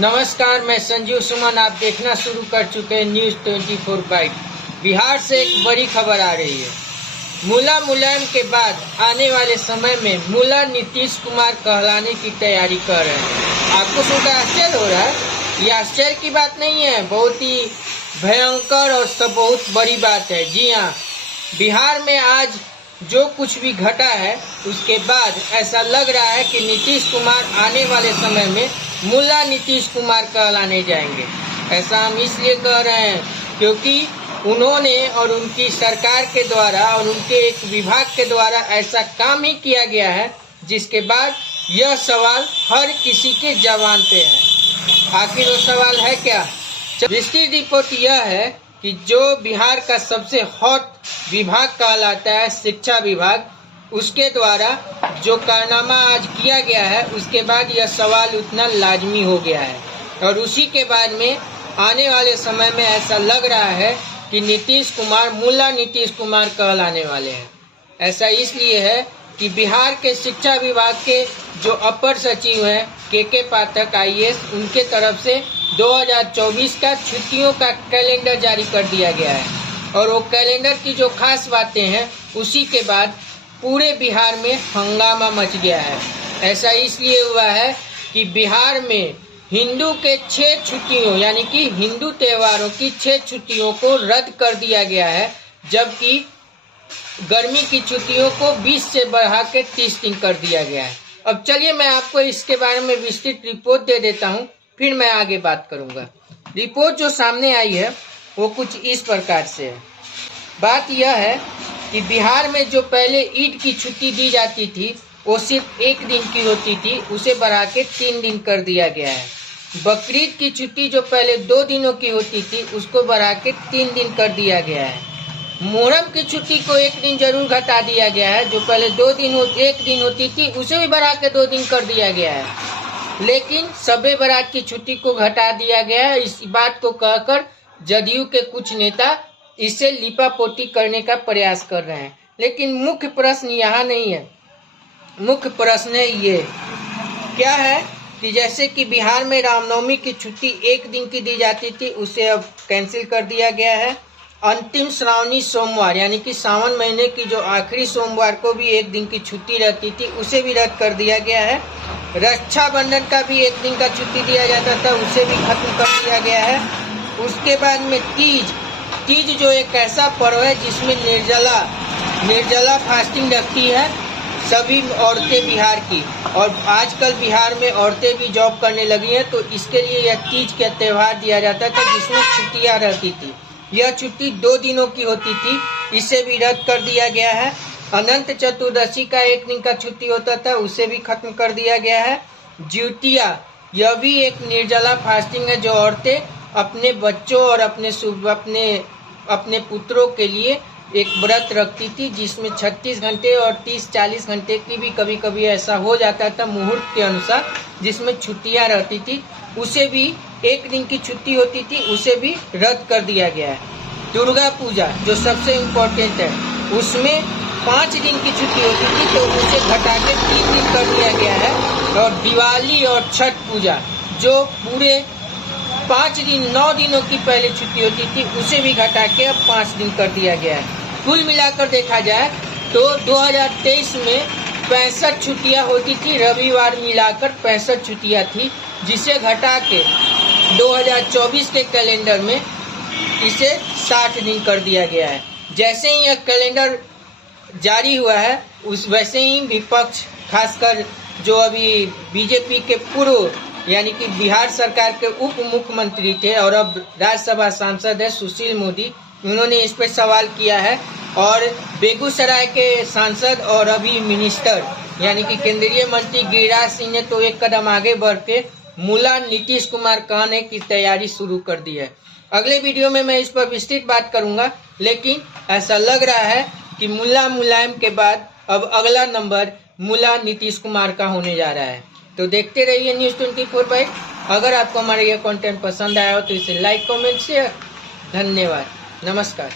नमस्कार, मैं संजीव सुमन। आप देखना शुरू कर चुके हैं न्यूज 24 बाइट। बिहार से एक बड़ी खबर आ रही है। मुला मुलायम के बाद आने वाले समय में मुला नीतीश कुमार कहलाने की तैयारी कर रहे हैं। आपको सुनकर आश्चर्य हो रहा है? ये आश्चर्य की बात नहीं है, बहुत ही भयंकर और सब बहुत बड़ी बात है। जी हाँ, बिहार में आज जो कुछ भी घटा है उसके बाद ऐसा लग रहा है कि नीतीश कुमार आने वाले समय में मुला नीतीश कुमार कहलाने जाएंगे। ऐसा हम इसलिए कह रहे हैं क्योंकि उन्होंने और उनकी सरकार के द्वारा और उनके एक विभाग के द्वारा ऐसा काम ही किया गया है जिसके बाद यह सवाल हर किसी के जबान पे है। आखिर वो सवाल है क्या? विस्तृत रिपोर्ट यह है कि जो बिहार का सबसे हॉट विभाग कहलाता है शिक्षा विभाग, उसके द्वारा जो कारनामा आज किया गया है उसके बाद यह सवाल उठना लाजमी हो गया है। और उसी के बाद में आने वाले समय में ऐसा लग रहा है कि नीतीश कुमार मुला नीतीश कुमार कहलाने वाले हैं। ऐसा इसलिए है कि बिहार के शिक्षा विभाग के जो अपर सचिव हैं के पाठक IAS, उनके तरफ से 2024 का छुट्टियों का कैलेंडर जारी कर दिया गया है। और वो कैलेंडर की जो खास बातें हैं उसी के बाद पूरे बिहार में हंगामा मच गया है। ऐसा इसलिए हुआ है कि बिहार में हिंदू के 6 छुट्टियों यानी कि हिंदू त्योहारों की 6 छुट्टियों को रद्द कर दिया गया है, जबकि गर्मी की छुट्टियों को 20 से बढ़ा के 30 दिन कर दिया गया है। अब चलिए मैं आपको इसके बारे में विस्तृत रिपोर्ट दे देता हूं, फिर मैं आगे बात करूंगा। रिपोर्ट जो सामने आई है वो कुछ इस प्रकार से है। बात यह है कि बिहार में जो पहले ईद की छुट्टी दी जाती थी वो सिर्फ 1 दिन की होती थी, उसे बढ़ा के 3 दिन कर दिया गया है। बकरीद की छुट्टी जो पहले 2 दिनों की होती थी उसको बढ़ा के 3 दिन कर दिया गया है। मुहर्रम की छुट्टी को 1 दिन जरूर घटा दिया गया है, जो पहले 1 दिन होती थी उसे भी बढ़ा के 2 दिन कर दिया गया है। लेकिन शब-ए बारात की छुट्टी को घटा दिया गया है। इस बात को कहकर जदयू के कुछ नेता इसे लिपापोती करने का प्रयास कर रहे हैं। लेकिन मुख्य प्रश्न यहाँ नहीं है। मुख्य प्रश्न ये क्या है कि जैसे कि बिहार में रामनवमी की छुट्टी 1 दिन की दी जाती थी, उसे अब कैंसिल कर दिया गया है। अंतिम श्रावणी सोमवार यानी कि सावन महीने की जो आखिरी सोमवार को भी 1 दिन की छुट्टी रहती थी, उसे भी रद्द कर दिया गया है। रक्षाबंधन का भी 1 दिन का छुट्टी दिया जाता था, उसे भी खत्म कर दिया गया है। उसके बाद में तीज जो एक ऐसा पर्व है जिसमें निर्जला फास्टिंग रखती है सभी औरतें बिहार की, और आजकल बिहार में औरतें भी जॉब करने लगी हैं, तो इसके लिए यह तीज का त्यौहार दिया जाता था जिसमें छुट्टियां रहती थी। यह छुट्टी 2 दिनों की होती थी, इसे भी रद्द कर दिया गया है। अनंत चतुर्दशी का 1 दिन का छुट्टी होता था, उसे भी खत्म कर दिया गया है। ज्यूतिया, यह भी एक निर्जला फास्टिंग है जो औरतें अपने बच्चों और अपने पुत्रों के लिए एक व्रत रखती थी, जिसमें 36 घंटे और 30-40 घंटे की भी कभी कभी ऐसा हो जाता था मुहूर्त के अनुसार, जिसमें छुट्टियां रहती थी। उसे भी 1 दिन की छुट्टी होती थी, उसे भी रद्द कर दिया गया है। दुर्गा पूजा जो सबसे इम्पोर्टेंट है, उसमें 5 दिन की छुट्टी होती थी, तो उसे घटा के 3 दिन कर दिया गया है। और दिवाली और छठ पूजा जो पूरे 5 दिन 9 दिनों की पहले छुट्टी होती थी, उसे भी घटा के अब 5 दिन कर दिया गया है। कुल मिलाकर देखा जाए तो 2023 में 65 छुट्टियां होती थी, रविवार मिलाकर 65 छुट्टियां थी, जिसे घटा के 2024 के कैलेंडर में इसे 60 दिन कर दिया गया है। जैसे ही यह कैलेंडर जारी हुआ है वैसे ही विपक्ष, खासकर जो अभी बीजेपी के पूर्व यानी कि बिहार सरकार के उप मुख्यमंत्री थे और अब राज्यसभा सांसद है सुशील मोदी, उन्होंने इस पर सवाल किया है। और बेगूसराय के सांसद और अभी मिनिस्टर यानी कि केंद्रीय मंत्री गिरिराज सिंह ने तो 1 कदम आगे बढ़ के मुला नीतीश कुमार कहने की तैयारी शुरू कर दी है। अगले वीडियो में मैं इस पर विस्तृत बात करूंगा, लेकिन ऐसा लग रहा है कि मुला मुलायम के बाद अब अगला नंबर मुला नीतीश कुमार का होने जा रहा है। तो देखते रहिए न्यूज 24 बाइट। अगर आपको हमारा यह कंटेंट पसंद आया हो तो इसे लाइक, कमेंट, शेयर। धन्यवाद, नमस्कार।